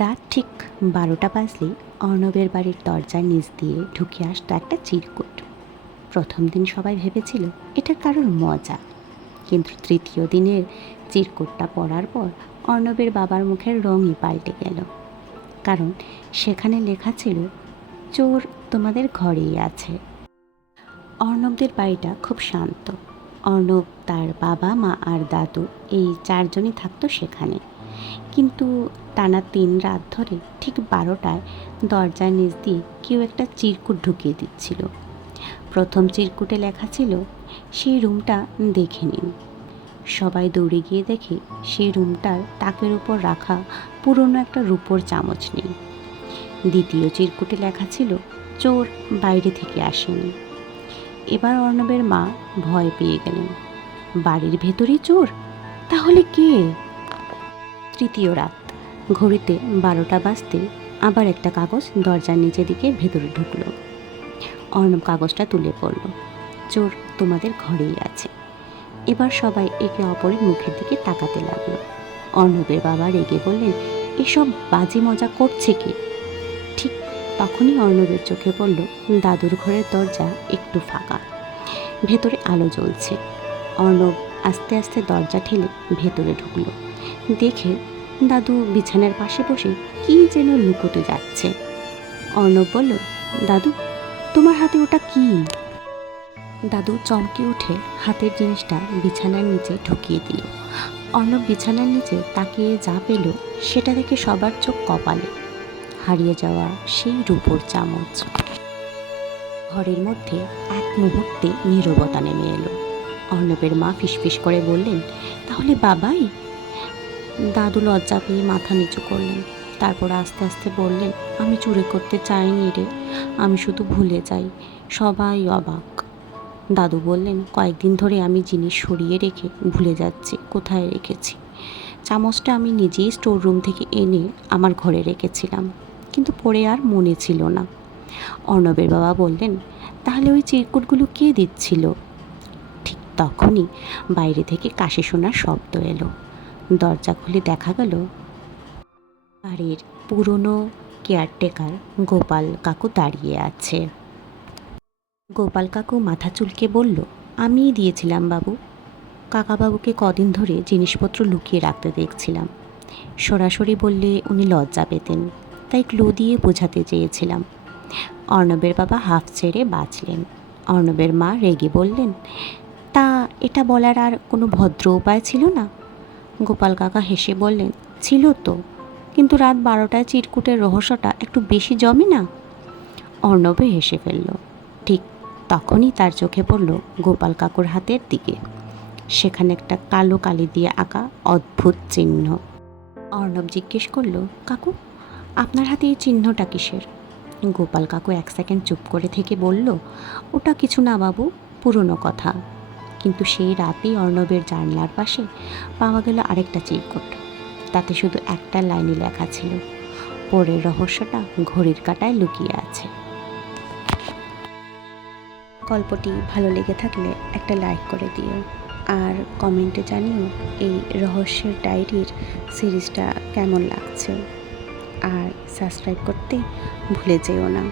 রাত ঠিক 12টা বাজলেই অর্ণবের বাড়ির দরজার নিচ দিয়ে ঢুকে আসতো একটা চিরকুট। প্রথম দিন সবাই ভেবেছিল এটা কারোর মজা, কিন্তু তৃতীয় দিনের চিরকুটটা পড়ার পর অর্ণবের বাবার মুখের রঙই পাল্টে গেল। কারণ সেখানে লেখা ছিল, চোর তোমাদের ঘরেই আছে। অর্ণবদের বাড়িটা খুব শান্ত। অর্ণব, তার বাবা মা আর দাদু, এই চারজনই থাকতো সেখানে। কিন্তু টানা 3 রাত ধরে ঠিক 12টায় দরজার নিচ দিয়ে কেউ একটা চিরকুট ঢুকিয়ে দিচ্ছিল। প্রথম চিরকুটে লেখা ছিল, সেই রুমটা দেখে নিন। সবাই দৌড়ে গিয়ে দেখে সেই রুমটার তাকের উপর রাখা পুরনো একটা রূপোর চামচ নেই। দ্বিতীয় চিরকুটে লেখা ছিল, চোর বাইরে থেকে আসেনি। এবার অর্ণবের মা ভয় পেয়ে গেলেন। বাড়ির ভেতরেই চোর? তাহলে কে? তৃতীয় রাত, ঘড়িতে 12টা বাজতে আবার একটা কাগজ দরজার নিচের দিকে ভেতরে ঢুকলো। অর্ণব কাগজটা তুলে পড়ল, চোর তোমাদের ঘরেই আছে। এবার সবাই একে অপরের মুখের দিকে তাকাতে লাগলো। অর্ণবের বাবা রেগে বললেন, এসব বাজি মজা করছে কে? ঠিক তখনই অর্ণবের চোখে পড়ল দাদুর ঘরের দরজা একটু ফাঁকা, ভেতরে আলো জ্বলছে। অর্ণব আস্তে আস্তে দরজা ঠেলে ভেতরে ঢুকলো। দেখে দাদু বিছানার পাশে বসে কী যেন লুকোতে যাচ্ছে। অর্ণব বলল, দাদু, তোমার হাতে ওটা কি? দাদু চমকে উঠে হাতের জিনিসটা বিছানার নিচে ঢুকিয়ে দিল। অর্ণব বিছানার নিচে তাকিয়ে যা পেল সেটা দেখে সবার চোখ কপালে। হারিয়ে যাওয়া সেই রূপোর চামচ। ঘরের মধ্যে এক মুহূর্তে নীরবতা নেমে এলো। অর্ণবের মা ফিসফিস করে বললেন, তাহলে বাবাই? দাদু লজ্জা পেয়ে মাথা নিচু করলেন। তারপর আস্তে আস্তে বললেন, আমি চুরি করতে চাইনি রে, আমি শুধু ভুলে যাই। সবাই অবাক। দাদু বললেন, কয়েকদিন ধরে আমি জিনিস সরিয়ে রেখে ভুলে যাচ্ছি কোথায় রেখেছি। চামচটা আমি নিজেই স্টোর রুম থেকে এনে আমার ঘরে রেখেছিলাম, কিন্তু পরে আর মনে ছিল না। অর্ণবের বাবা বললেন, তাহলে ওই চিরকুটগুলো কে দিচ্ছিল? ঠিক তখনই বাইরে থেকে কাশি শোনার শব্দ এলো। দরজা খুলে দেখা গেল বাড়ির পুরনো কেয়ারটেকার গোপাল কাকু দাঁড়িয়ে আছে। গোপাল কাকু মাথা চুলকে বলল, আমিই দিয়েছিলাম বাবু। কাকাবাবুকে কদিন ধরে জিনিসপত্র লুকিয়ে রাখতে দেখছিলাম। সরাসরি বললে উনি লজ্জা পেতেন, তাই ক্লু দিয়ে বোঝাতে চেয়েছিলাম। অর্ণবের বাবা হাফ ছেড়ে বাঁচলেন। অর্ণবের মা রেগে বললেন, তা এটা বলার আর কোনো ভদ্র উপায় ছিল না? গোপাল কাকা হেসে বললেন, ছিল তো, কিন্তু রাত 12টায় চিরকুটের রহস্যটা একটু বেশি জমে না? অর্ণবে হেসে ফেলল। ঠিক তখনই তার চোখে পড়ল গোপাল কাকুর হাতের দিকে। সেখানে একটা কালো কালি দিয়ে আঁকা অদ্ভুত চিহ্ন। অর্ণব জিজ্ঞেস করল, কাকু, আপনার হাতে এই চিহ্নটা কিসের? গোপাল কাকু 1 সেকেন্ড চুপ করে থেকে বলল, ওটা কিছু না বাবু, পুরনো কথা। কিন্তু সেই রাতেই অর্ণবের জানলার পাশে পাওয়া গেল আরেকটা চিরকুট। তাতে শুধু একটা লাইনে লেখা ছিল, পরের রহস্যটা ঘড়ির কাঁটায় লুকিয়ে আছে। গল্পটি ভালো লেগে থাকলে একটা লাইক করে দিও, আর কমেন্টে জানিও এই রহস্যের ডায়েরির সিরিজটা কেমন লাগছে। আর সাবস্ক্রাইব করতে ভুলে যেও না।